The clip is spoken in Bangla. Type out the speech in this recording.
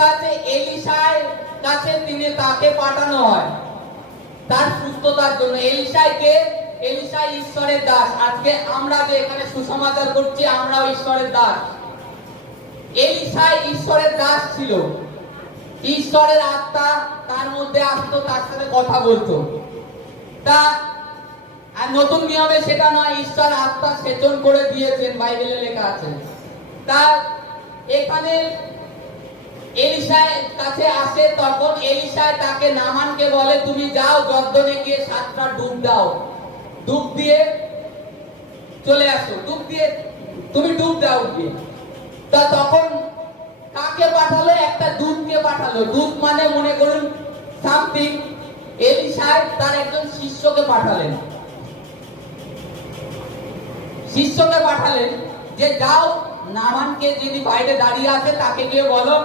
কাছে এলিশার কাছে তাকে পাঠানো হয় তার সুস্থতার জন্য। এলিশা ঈশ্বরের দাস। আজকে আমরা যে এখানে সুসমাচার করছি, আমরাও ঈশ্বরের দাস। এলিশা ঈশ্বরের দাস ছিল। ঈশ্বরের আত্মা তার মধ্যে আসতো, তার সাথে কথা বলতো। তা আর নতুন নিয়মে সেটা নয়, ঈশ্বর আত্মা সেচন করে দিয়েছেন, বাইবেলে লেখা আছে। তা এখানে এলিশার কাছে আসে, তখন এলিশা তাকে নামানকে বলে, তুমি যাও জর্দনে গিয়ে 7টা ডুব দাও, ডুব দিয়ে চলে আসো, ডুব দিয়ে তুমি ডুব দাও গিয়ে। তা তখন কাকে পাঠালো? একটা দূতকে পাঠালো। দূত মানে মনে করুন সামথিং। এলিশা তার একজন শিষ্যকে পাঠালেন যে যাও নামানকে, যিনি বাইরে দাঁড়িয়ে আছে, তাকে গিয়ে বলো